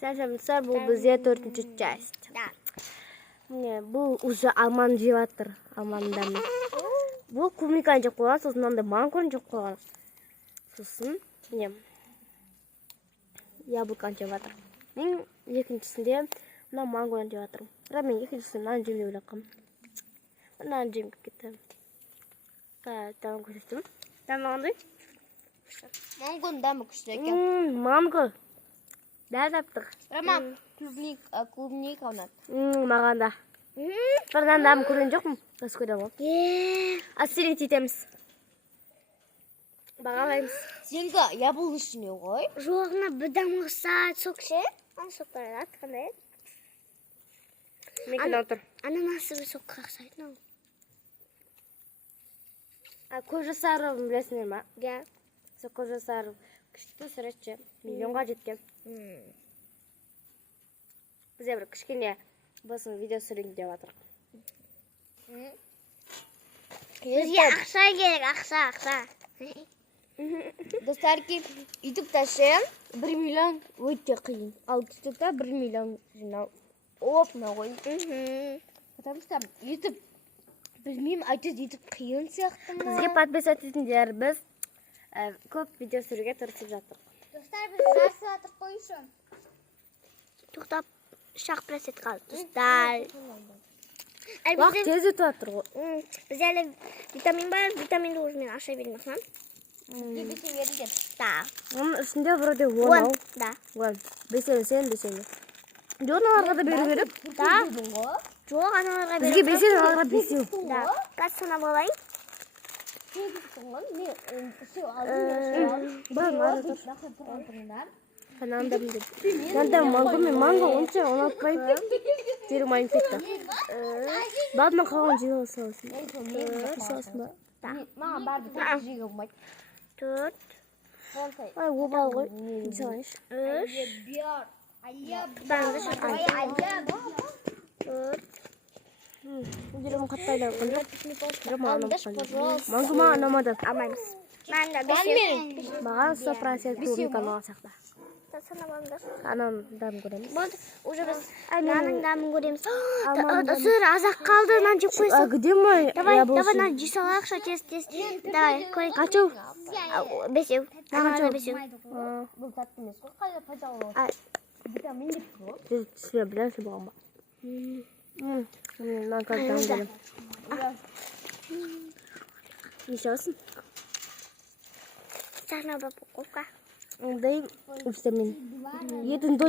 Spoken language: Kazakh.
Сәлемдер, бұл бізде 4-ші часть. Міне, бұл уже алманы жеп жатыр, алманың. Бұл клубниканы жеп қойған, сосын мынандай мангоны жеп қойған. Сосын, міне, яблоканы жеп жатыр. Мен екіншісінде мына мангоны жеп жатырмын. Бірақ мен екіншісінде мынаны жемей ойлап қалдым. Мынаны жемей кетті. Тамам көрсеттім. Тамағандай? Мангоның дәмі күшті екен. Манго. Дәл таптық. Рама клубника ұнады. Маған да. Бірден дәмін көрген жоқпын. Біз көремін. Әсерет етеміз. Бағалаймыз. Сенгі яблочный ғой? Жоғына бұдан ұқсат соқшы. Sok berat kan ya? Ini kenapa? Ananası bir sok kaksaydın. Koca sarım bilesiniz mi? Gel. Koca sarım. Küçük süreççe. Milyonga жеткен. Bize bir kışkine basın video sürün diye batırık. Bizge ақша керек, ақша. Достар ки ютубта ше 1 миллион өте қиын. Ал тиктокта 1 миллион жинау опна ғой. Потому что ютуб білмеймін, айтады ютуб қиын сияқты ма? Бізге подписать етіңдер, біз көп видео сүруге тырысып жатырмыз. Достар біз жарысып жатырмыз қойшы. Тоқтап шақ пресет қалды. Достар. Уақыт тез өтіп жатыр ғой. Біз әлі витамин бар, витаминді уже мен аша бермесем. Бесеу берілген. Да. Оның үстінде вроде 10 ау. Да. 10. Бесеу сен. Жоқ, аналарға да беру керек. Да. Жоқ, аналарға беру. Бізге бесеу, аналарға бесеу. Да. Қас санап алайын. Манго онша ұнатпайды. Терім айын кетті. Бадынан қалған жинау салысын. Салысын ба? Маған бар бір жиге болмайды. 4. Ай, обал ғой. Не салайыншы? 4. Жүрім қаттайды қылып. Манго маған ұнамады. Алмаймыз. Мен де 5. Маған 100% клубниканы алсақ да. Санап алыңдар. Ананың дәмін көреміз. Болды, уже біз наның дәмін көреміз. Сыр азақ қалды, нан жеп қойсын. Где мой Давай, нан жей салайық, шо тез. Давай, көрейік. Қачау? 5. Маған да 5. Бұл тәтті емес қой, қайда пайдалы болады. Витамин деп қой. Сізге білесіз болған ба? Мен қазір дәм көрем. Неше olsun? Сарна бапуковка. Дай витамин. Едін тоже